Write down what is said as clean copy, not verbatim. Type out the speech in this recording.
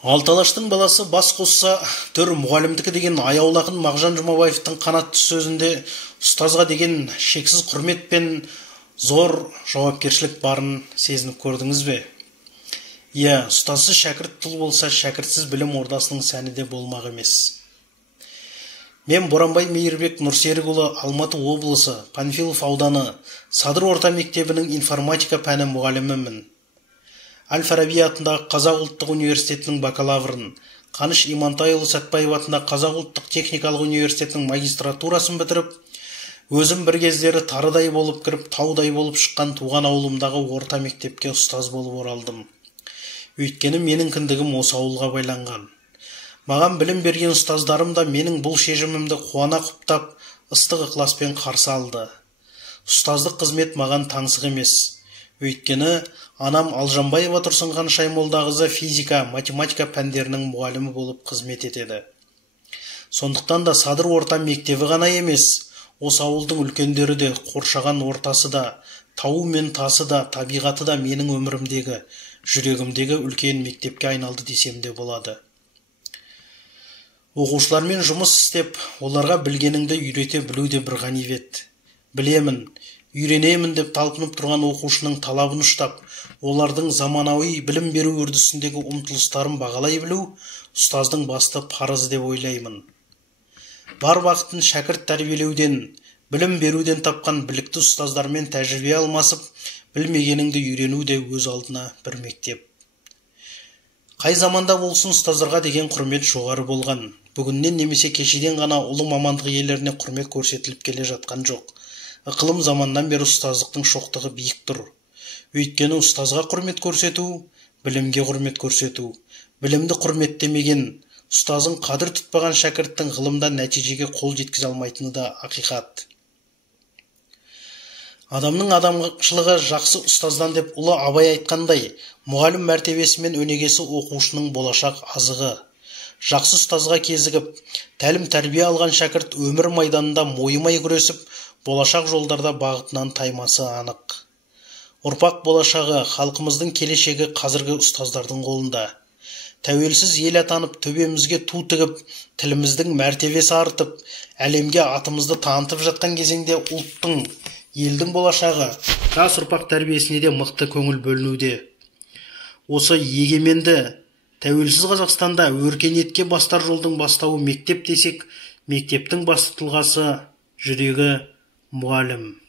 Алталаштың баласы бас қосса, төр мұғалімдікі деген аяулақын Мағжан Жұмабаевтың қанатты сөзінде ұстазға деген шексіз құрмет пен зор жауапкершілік барын сезініп көрдіңіз бе? Иә, ұстазсыз шәкірт тұл болса, шәкіртсіз білім ордасының сәні де болмақ емес. Мен Боранбай Мейірбек Нұрсерікұлы, Алматы облысы, Панфилов ауданы, Садыр орта мектебінің информатика пәні мұғалімімін. Әл-Фараби атындағы Қазақ ұлттық университетінің бакалаврын, Қаныш Имантайұлы Сәтбаев атындағы Қазақ ұлттық техникалық университетінің магистратурасын бітіріп, өзім бір кездері тарыдай болып кіріп, таудай болып шыққан туған ауылымдағы орта мектепке ұстаз болып оралдым. Өйткені менің кіндігім осы ауылға байланған. Маған білім берген ұстаздарым да менің бұл шешімімді қуана құптап, ыстық ықыласпен қарсы алды. Ұстаздық қызмет маған таңсық емес. Өйткені анам Алжанбаева Тұрсынхан Шаймолдағызы физика, математика пәндерінің мұғалімі болып қызмет етеді. Сондықтан да Садыр орта мектебі ғана емес, осы ауылдың үлкендері де, қоршаған ортасы да, тауы мен тасы да, табиғаты да менің өмірімдегі, жүрегімдегі үлкен мектепке айналды десем де болады. Оқушылармен жұмыс істеп, оларға білгеніңді үйрете білу де бір ғанибет. Білемін, үйренемін деп талпынып тұрған оқушының талабын ұштап, олардың заманауи білім беру үрдісіндегі ұмтылыстарын бағалай білу ұстаздың басты парызы деп ойлаймын. Бар уақытын шәкірт тәрбиелеуден, білім беруден тапқан білікті ұстаздармен тәжірибе алмасып, білмегеніңді үйрену де өз алдына бір мектеп. Қай заманда болсын ұстаздарға деген құрмет жоғары болған. Бүгіннен немесе кешеден ғана ұлы мамандық иелеріне құрмет көрсетіліп келе жатқан жоқ. Ықылым заманнан бері ұстаздықтың шоқтығы биік тұр. Өйткені ұстазға құрмет көрсету, білімге құрмет көрсету. Білімді құрметтемеген, ұстазын қадір тұтпаған шәкірттің ғылымда нәтижеге қол жеткізе алмайтыны да ақиқат. Адамның адамшылығы жақсы ұстаздан деп ұлы Абай айтқандай, мұғалім мәртебесі мен өнегесі оқушының болашақ азығы. Жақсы ұстазға кезігіп, тәлім тәрбие алған шәкірт өмір майданында мойымай күресіп, болашақ жолдарда бағытынан таймасы анық. Ұрпақ болашағы, халқымыздың келешегі қазіргі ұстаздардың қолында. Тәуелсіз ел атанып, төбемізге ту тігіп, тіліміздің мәртебесі артып, әлемге атымызды танытып жатқан кезеңде ұлттың, елдің болашағы жас ұрпақ тәрбиесіне де мықты көңіл бөлінуде. Осы егеменді, тәуелсіз Қазақстанда өркениетке бастар жолдың бастауы мектеп десек, мектептің басты тұлғасы, жүрегі мұғалім.